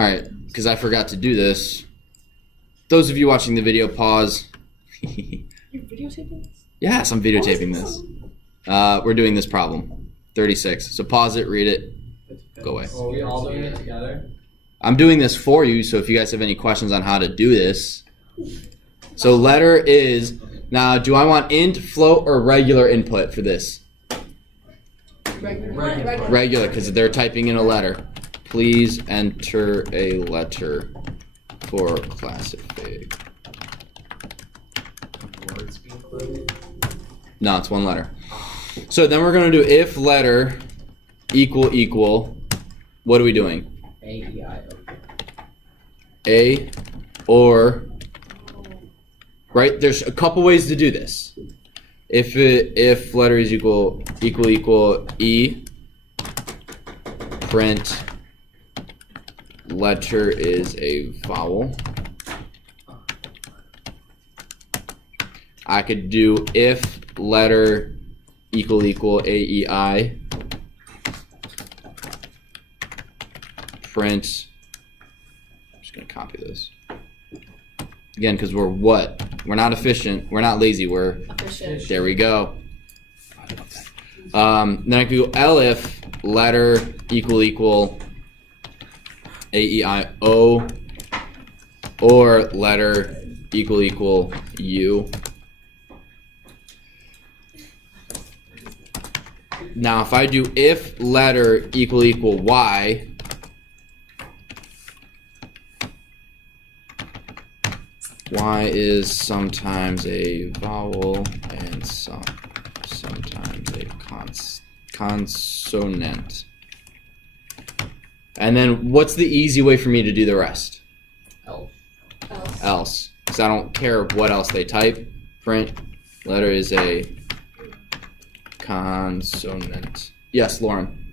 All right, because I forgot to do this. Those of you watching the video, pause. You're videotaping this? Yes, I'm videotaping this. We're doing this problem. 36. So pause it, read it, go away. Are we all doing it together? I'm doing this for you, so if you guys have any questions on how to do this. So letter is, now do I want int, float, or regular input for this? Regular, because they're typing in a letter. Please enter a letter for classic fig. No, it's one letter. So then we're going to do if letter equal, what are we doing? A or, right? There's a couple ways to do this. If letter is equal E, print letter is a vowel. I could do if letter equal AEI, print, I'm just gonna copy this. Again, because we're what? We're not efficient, we're not lazy, we're Efficient. there we go. Then I could go elif letter equal AEIO or letter equal U. Now if I do if letter equal Y, Y is sometimes a vowel and sometimes a consonant. And then what's the easy way for me to do the rest? Else. Because I don't care what else they type. Print letter is a consonant. Yes, Lauren.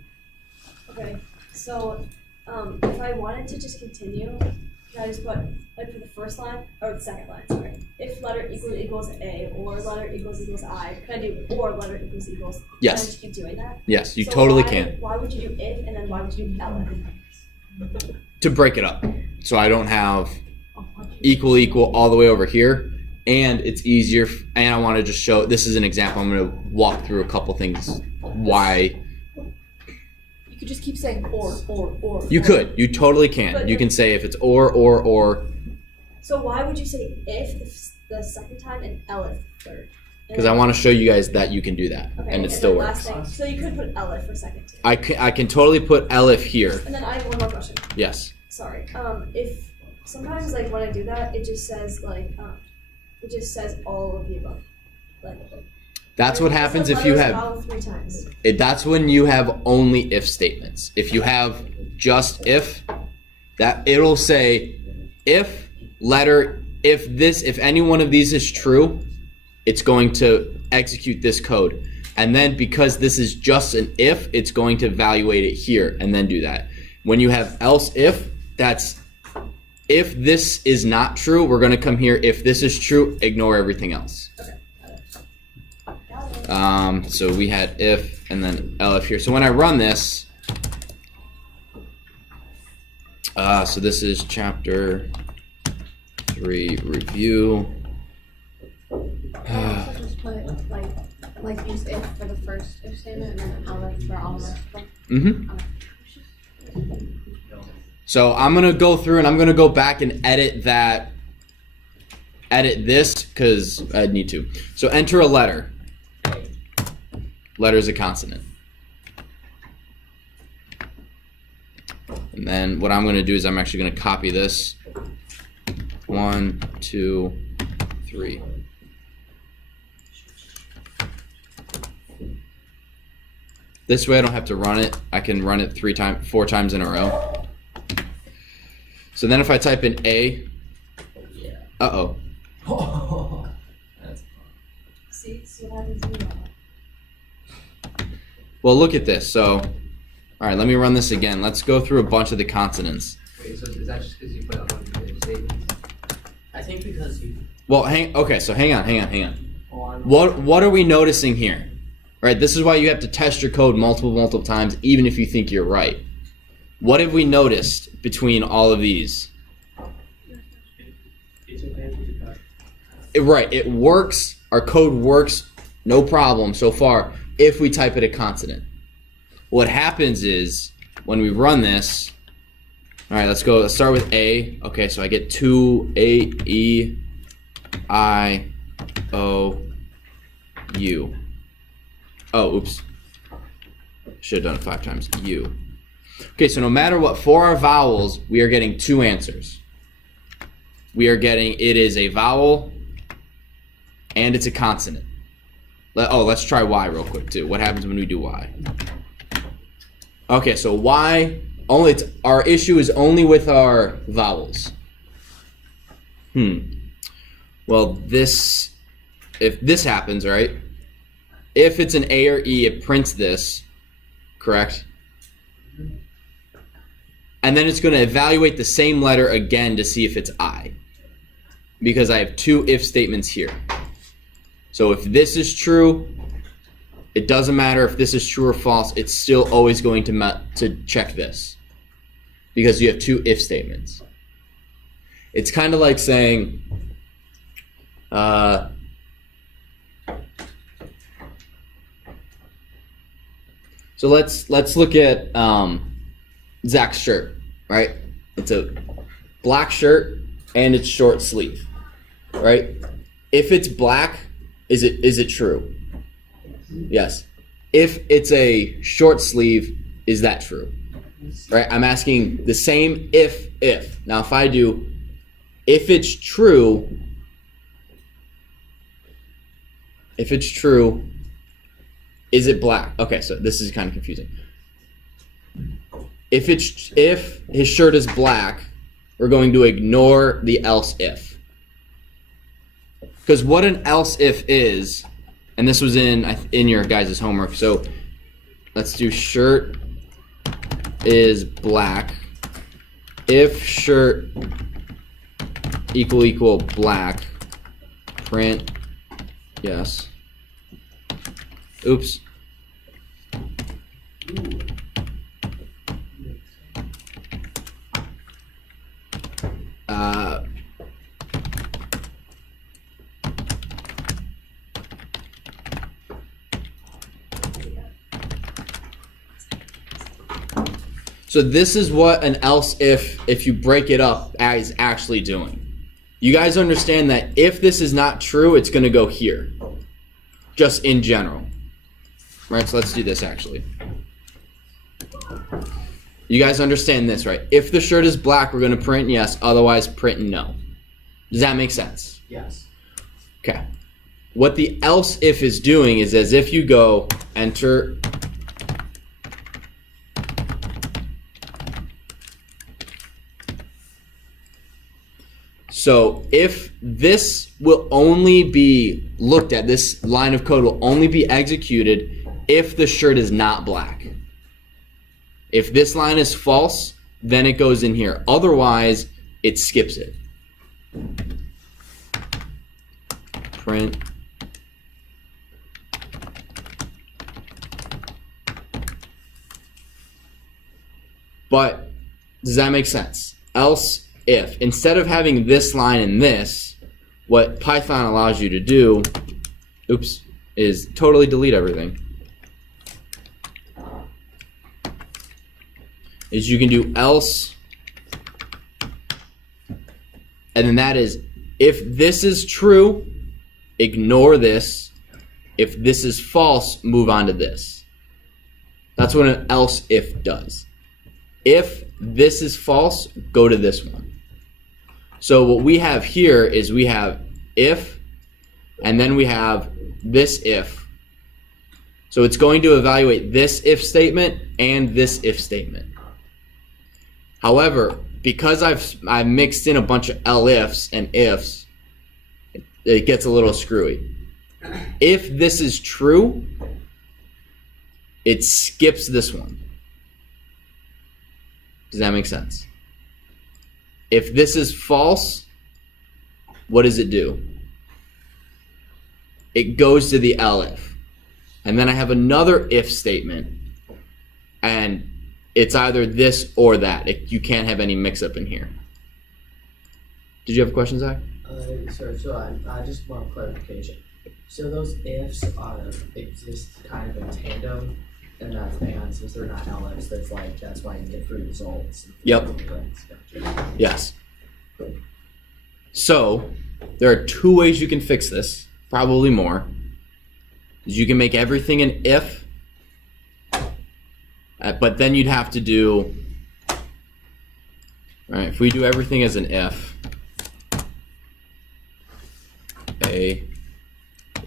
Okay, so if I wanted to just continue, can I just put, like for the first line, or the second line, sorry. If letter equals A, or letter equals I, can I do or letter equals? Yes. Can I just keep doing that? Yes, you So totally why- can. Why would you do if, and then why would you do elif? To break it up. So I don't have equal all the way over here. And it's easier, and I want to just show, this is an example, I'm going to walk through a couple things why. You could just keep saying or. You could, you totally can. You can say if it's or. So why would you say if the second time and elif third? Because I want to show you guys that you can do that, Okay, and it still then works. last thing, so you could put elif for second too. I can totally put elif here. And then I have one more question. Yes. Sorry. If sometimes like when I do that, it just says like it just says all of the above. Like That's what happens if you have. 3 times. That's when you have only if statements. If you have just if, that it'll say if letter if any one of these is true, it's going to execute this code. And then because this is just an if, it's going to evaluate it here and then do that. When you have else if, that's if this is not true, we're going to come here. If this is true, ignore everything else. So we had if and then elif here. So when I run this, so this is chapter 3 review. I also just put like use if for the first if statement and then elif for all the rest of them. So I'm gonna go through and I'm gonna go back and edit this because I need to. So enter a letter. Letter is a consonant. And then what I'm gonna do is I'm actually gonna copy this. 1, 2, 3. This way I don't have to run it. I can run it 4 times in a row. So then if I type in A, uh-oh. See what happens when you do that. Well, look at this. So, all right, let me run this again. Let's go through a bunch of the consonants. Wait, so is that just because you put a bunch of if statements? I think because you. Well, hang on. What are we noticing here? Right, this is why you have to test your code multiple times, even if you think you're right. What have we noticed between all of these? It's okay if you cut. Right, it works. Our code works, no problem so far, if we type it a consonant. What happens is, when we run this, all right, let's go. Let's start with A. Okay, so I get 2 A, E, I, O, U. Oh, oops. Should have done it 5 times. U. Okay, so no matter what, for our vowels, we are getting 2 answers. We are getting, it is a vowel, and it's a consonant. Let's try Y real quick, too. What happens when we do Y? Okay, so Y, our issue is only with our vowels. Well, if this happens, right? If it's an A or E, it prints this, correct? And then it's going to evaluate the same letter again to see if it's I. Because I have 2 if statements here. So if this is true, it doesn't matter if this is true or false, it's still always going to check this. Because you have 2 if statements. It's kind of like saying, so let's look at Zach's shirt, right? It's a black shirt and it's short sleeve, right? If it's black, is it true? Yes. If it's a short sleeve, is that true? Right? I'm asking the same if. Now if I do, if it's true, is it black? Okay, so this is kind of confusing. If his shirt is black, we're going to ignore the else if. Because what an else if is, and this was in your guys' homework, so let's do shirt is black. If shirt equal black, print yes. Oops. So this is what an else if you break it up, is actually doing. You guys understand that if this is not true, it's going to go here. Just in general. Right, so let's do this actually. You guys understand this, right? If the shirt is black, we're going to print yes, otherwise print no. Does that make sense? Yes. Okay. What the else if is doing is as if you go enter so if this will only be looked at, this line of code will only be executed if the shirt is not black. If this line is false, then it goes in here. Otherwise, it skips it. Print. But does that make sense? Else if, instead of having this line and this, what Python allows you to do, oops, is totally delete everything. Is you can do else, and then that is, if this is true, ignore this. If this is false, move on to this. That's what an else if does. If this is false, go to this one. So what we have here is we have if, and then we have this if. So it's going to evaluate this if statement and this if statement. However, because I've mixed in a bunch of elifs and ifs, it gets a little screwy. If this is true, it skips this one. Does that make sense? If this is false, what does it do? It goes to the elif. And then I have another if statement. And it's either this or that. You can't have any mix-up in here. Did you have a question, Zach? Sorry, so I just want clarification. So those ifs exist kind of in tandem, and since they're not else, that's why you get 3 results. Yep. Yes. So there are 2 ways you can fix this, probably more. You can make everything an if, but then you'd have to do, right, if we do everything as an if, A,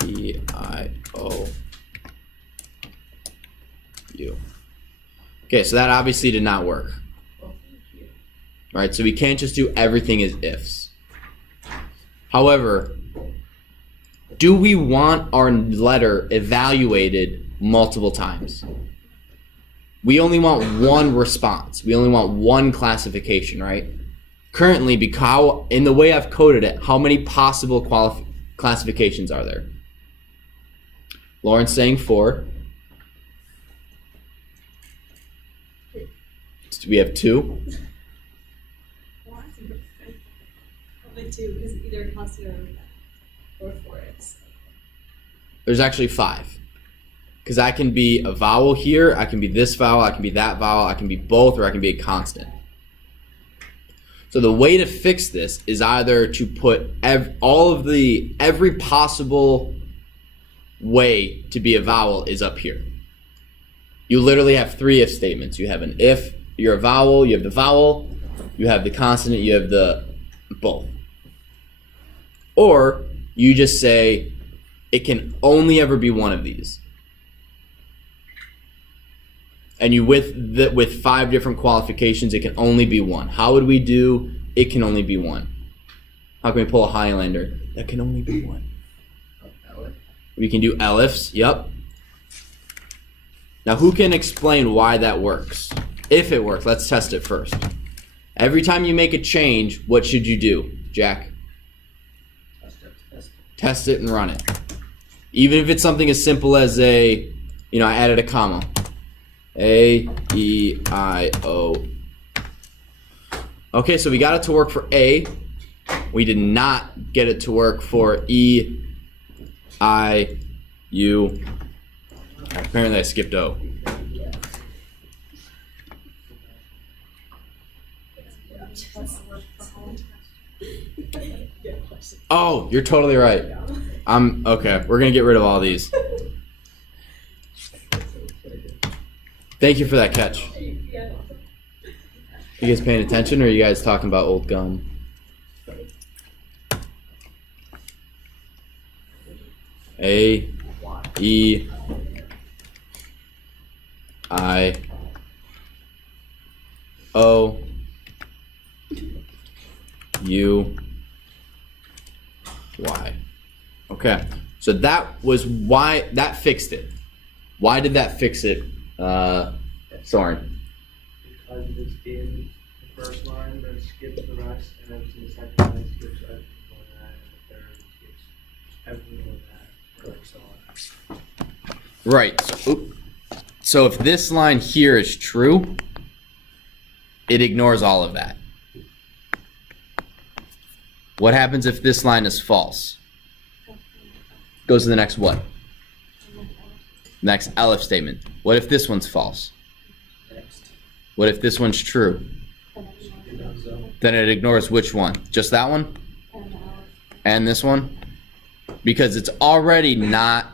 E, I, O, U. Okay, so that obviously did not work. Right, so we can't just do everything as ifs. However, do we want our letter evaluated multiple times? We only want one response. We only want one classification, right? Currently, because in the way I've coded it, how many possible classifications are there? Lauren's saying 4. Do we have 2? Probably 2, because either consonant or 4x. There's actually 5. Because I can be a vowel here, I can be this vowel, I can be that vowel, I can be both, or I can be a constant. So the way to fix this is either to put every possible way to be a vowel is up here. You literally have 3 if statements. You have an if, you're a vowel, you have the vowel, you have the consonant, you have the both. Or you just say it can only ever be one of these. And you with 5 different qualifications, it can only be one. How would we do it can only be one? How can we pull a Highlander? That can only be one. We can do elifs, yep. Now who can explain why that works? If it works, let's test it first. Every time you make a change, what should you do, Jack? Test it and run it. Even if it's something as simple as I added a comma. A, E, I, O. Okay, so we got it to work for A. We did not get it to work for E, I, U. Apparently I skipped O. Oh, you're totally right. Okay. We're gonna get rid of all these. Thank you for that catch. You guys paying attention, or are you guys talking about old gum? A, E, I, O, U, Y. Okay, so that was why that fixed it. Why did that fix it, Soren? Because it's in the first line, then skips the rest, and then in the second line skips everything on that, and the third skips everything on that, or so on. Right. So if this line here is true, it ignores all of that. What happens if this line is false? Goes to the next what? Next Elif statement. What if this one's false? What if this one's true? Then it ignores which one? Just that one? And this one? Because it's already not,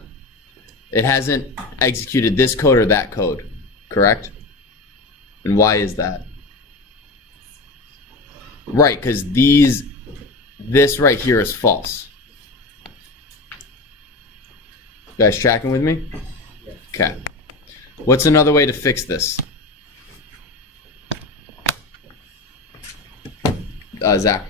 it hasn't executed this code or that code, correct? And why is that? Right, because this right here is false. You guys tracking with me? Okay. What's another way to fix this? Zach.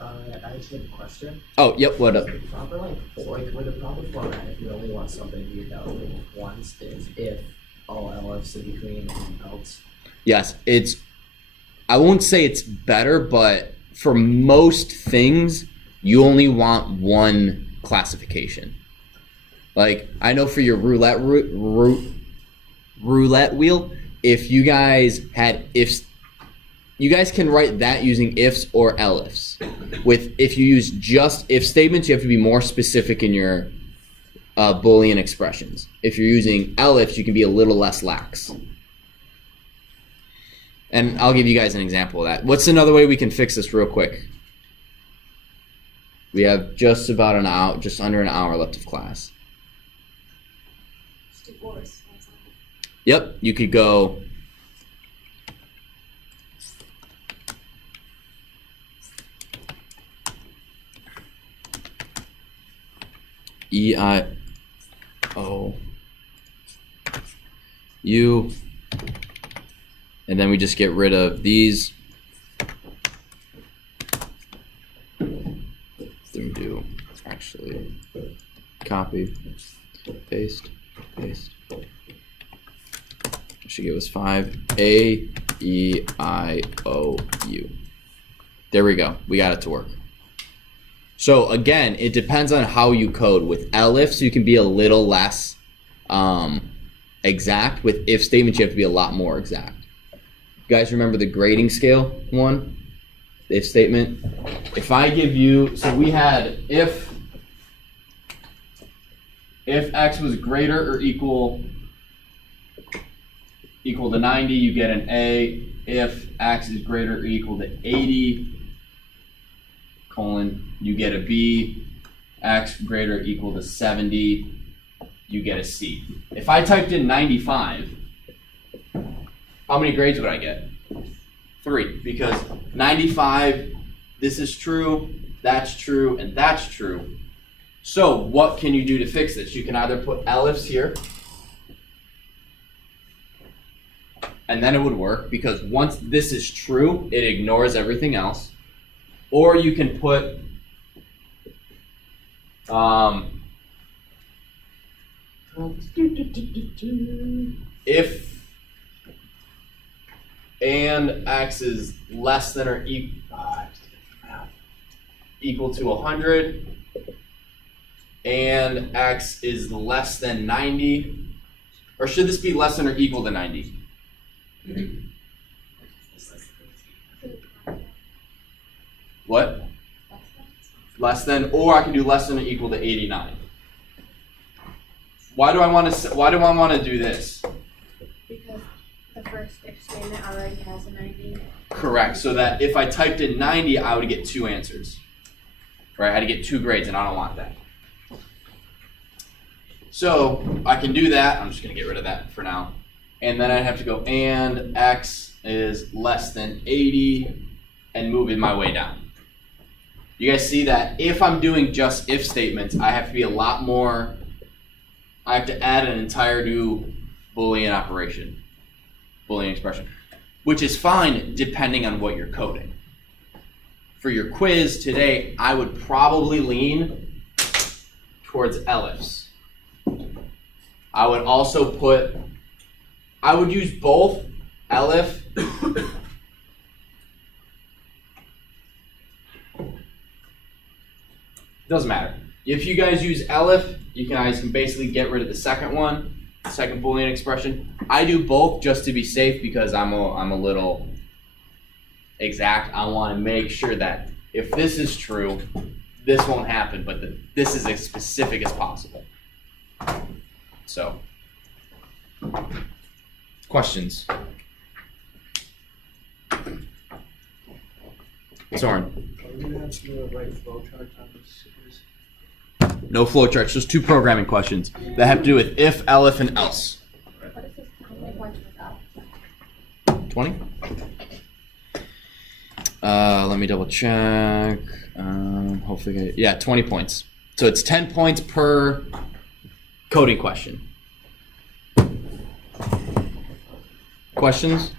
I actually have a question. Oh, yep, what up? With the proper format, if you only want something to be evaluated once, is if all elifs in between and else. Yes, I won't say it's better, but for most things, you only want one classification. Like, I know for your roulette wheel, if you guys had ifs, you guys can write that using ifs or elifs. If you use just if statements, you have to be more specific in your Boolean expressions. If you're using elifs, you can be a little less lax. And I'll give you guys an example of that. What's another way we can fix this real quick? We have just about an hour, just under an hour left of class. Just do force. Yep, you could go E-I-O-U, and then we just get rid of these. Then we do actually copy, paste. Should give us 5 A-E-I-O-U. There we go. We got it to work. So again, it depends on how you code. With elifs, you can be a little less exact. With if statements, you have to be a lot more exact. You guys remember the grading scale one? The if statement. If I give you, so we had if x was greater or equal to 90, you get an A. If x is greater or equal to 80, you get a B. X greater or equal to 70, you get a C. If I typed in 95, how many grades would I get? 3, because 95, this is true, that's true, and that's true. So what can you do to fix this? You can either put elifs here, and then it would work, because once this is true, it ignores everything else. Or you can put if and x is less than or equal to 100, and x is less than 90, or should this be less than or equal to 90? What? Less than, or I can do less than or equal to 89. Why do I want to do this? Because the first if statement already has a 90. Correct. So that if I typed in 90, I would get 2 answers. Right? I had to get 2 grades, and I don't want that. So I can do that. I'm just going to get rid of that for now. And then I'd have to go and x is less than 80 and moving my way down. You guys see that if I'm doing just if statements, I have to be a lot more, I have to add an entire new Boolean operation, Boolean expression, which is fine depending on what you're coding. For your quiz today, I would probably lean towards elifs. I would also I would use both elif doesn't matter. If you guys use elif, you guys can basically get rid of the second one, second Boolean expression. I do both just to be safe because I'm a little exact. I want to make sure that if this is true, this won't happen, but this is as specific as possible. So, questions? Soren. Are we going to have to write flowcharts on this? No flowcharts, just 2 programming questions that have to do with if, elif, and else. What is this? How many points without? 20? Let me double check. Hopefully, yeah, 20 points. So it's 10 points per coding question. Questions?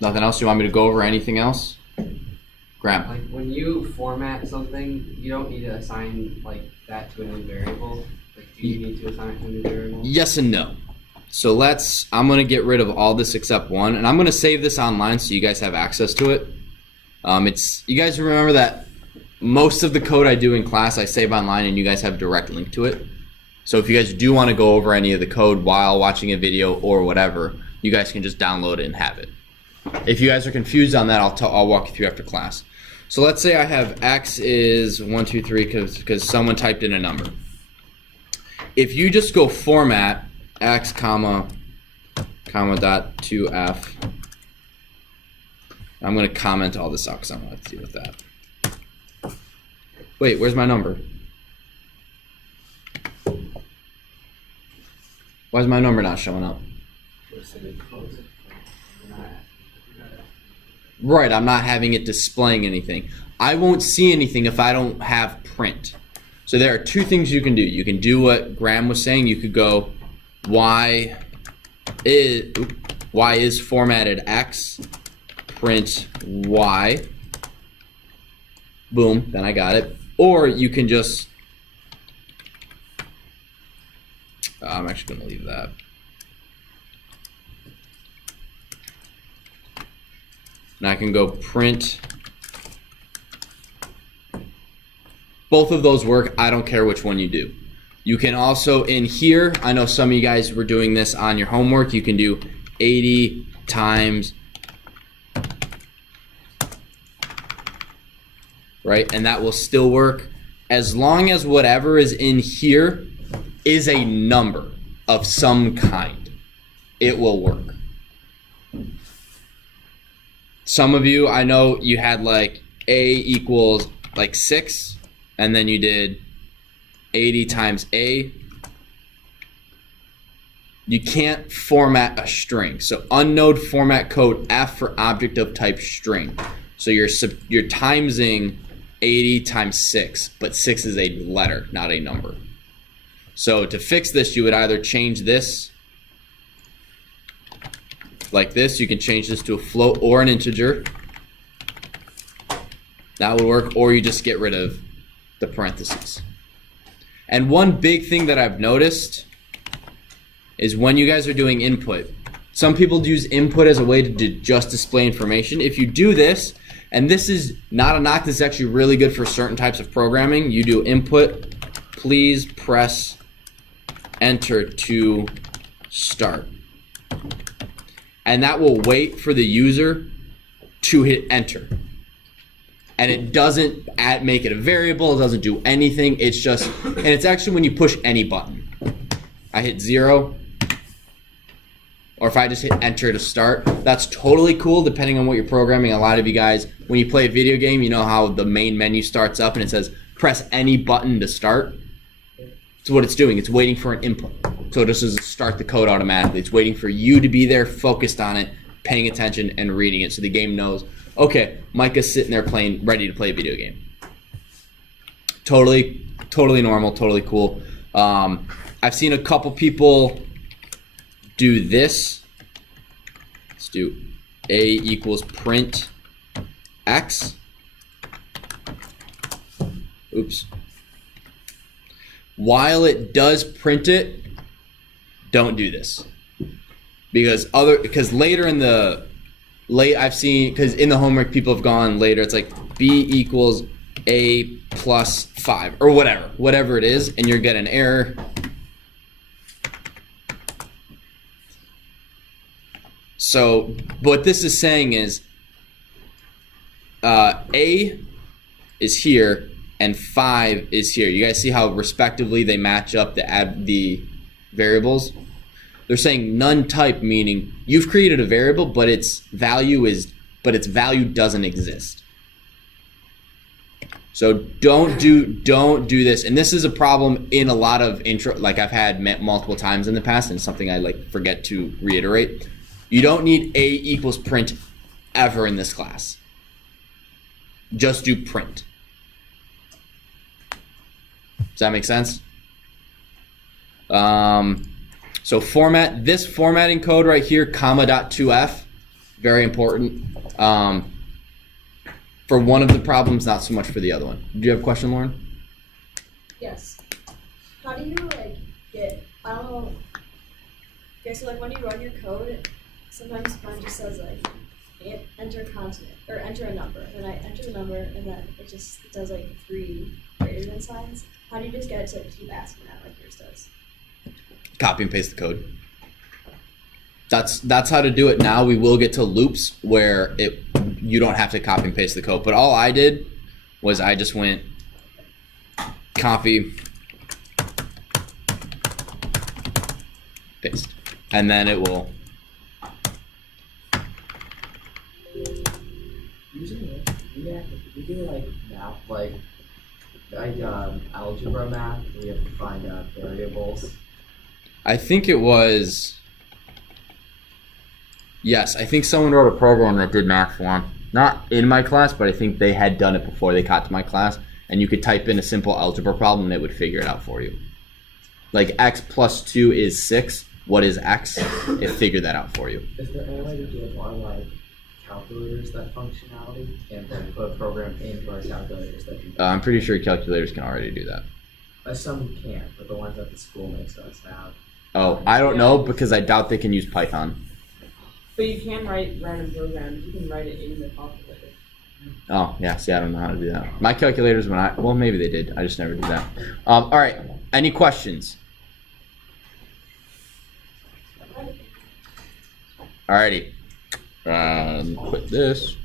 Nothing else you want me to go over? Anything else? Graham. Like when you format something, you don't need to assign like that to a new variable. Like, do you need to assign it to a new variable? Yes and no. So I'm going to get rid of all this except one, and I'm going to save this online so you guys have access to it. You guys remember that most of the code I do in class I save online, and you guys have direct link to it. So if you guys do want to go over any of the code while watching a video or whatever, you guys can just download it and have it. If you guys are confused on that, I'll walk you through after class. So let's say I have x is 1, 2, 3 because someone typed in a number. If you just go format x comma dot 2f, I'm going to comment all this out because I don't have to deal with that. Wait, where's my number? Why is my number not showing up? Right, I'm not having it displaying anything. I won't see anything if I don't have print. So there are two things you can do. You can do what Graham was saying. You could go y is formatted x, print y. Boom, then I got it. Or you can just, I'm actually going to leave that. And I can go print. Both of those work. I don't care which one you do. You can also, in here, I know some of you guys were doing this on your homework, you can do 80 times, right? And that will still work as long as whatever is in here is a number of some kind. It will work. Some of you, I know you had like a equals like 6, and then you did 80 times a. You can't format a string. So unknode format code F for object of type string. So you're timesing 80 times 6, but 6 is a letter, not a number. So to fix this, you would either change this like this. You can change this to a float or an integer. That would work, or you just get rid of the parentheses. And one big thing that I've noticed is when you guys are doing input, some people use input as a way to just display information. If you do this, and this is not a knock, this is actually really good for certain types of programming. You do input, please press enter to start. And that will wait for the user to hit enter. And it doesn't make it a variable, it doesn't do anything, it's just, and it's actually when you push any button. I hit 0, or if I just hit enter to start, that's totally cool depending on what you're programming. A lot of you guys, when you play a video game, you know how the main menu starts up and it says press any button to start. So what it's doing, it's waiting for an input. So it just doesn't start the code automatically. It's waiting for you to be there, focused on it, paying attention, and reading it so the game knows, okay, Micah's sitting there playing, ready to play a video game. Totally normal, totally cool. I've seen a couple people do this. Let's do a equals print x. Oops. While it does print it, don't do this. Because later in the I've seen, because in the homework people have gone later, it's like b equals a plus 5 or whatever it is, and you're getting an error. So what this is saying is a is here and 5 is here. You guys see how respectively they match up the variables? They're saying none type, meaning you've created a variable, but its value doesn't exist. So don't do this. And this is a problem in a lot of intro, like I've had multiple times in the past, and something I forget to reiterate. You don't need a equals print ever in this class. Just do print. Does that make sense? So this formatting code right here, comma.2f, very important. For one of the problems, not so much for the other one. Do you have a question, Lauren? Yes. How do you get, I don't know. Okay, so when you run your code, sometimes mine just says enter consonant or enter a number, and I enter the number, and then it just does like 3 greater than signs. How do you just get it to keep asking that like yours does? Copy and paste the code. That's how to do it now. We will get to loops where you don't have to copy and paste the code. But all I did was I just went copy, paste, and then it will. Usually, we do like math, like algebra math. We have to find variables. I think it was. Yes, I think someone wrote a program that did math for them. Not in my class, but I think they had done it before they got to my class. And you could type in a simple algebra problem and it would figure it out for you. Like x plus 2 is 6. What is x? It figured that out for you. Is there any way to give our like calculators that functionality and then put a program into our calculators that do that? I'm pretty sure calculators can already do that. Some can't, but the ones that the school makes us have. Oh, I don't know because I doubt they can use Python. But you can write random programs. You can write it in the calculator. Oh, yeah, see, I don't know how to do that. My calculators, well, maybe they did. I just never do that. All right, any questions? Alrighty. Quit this.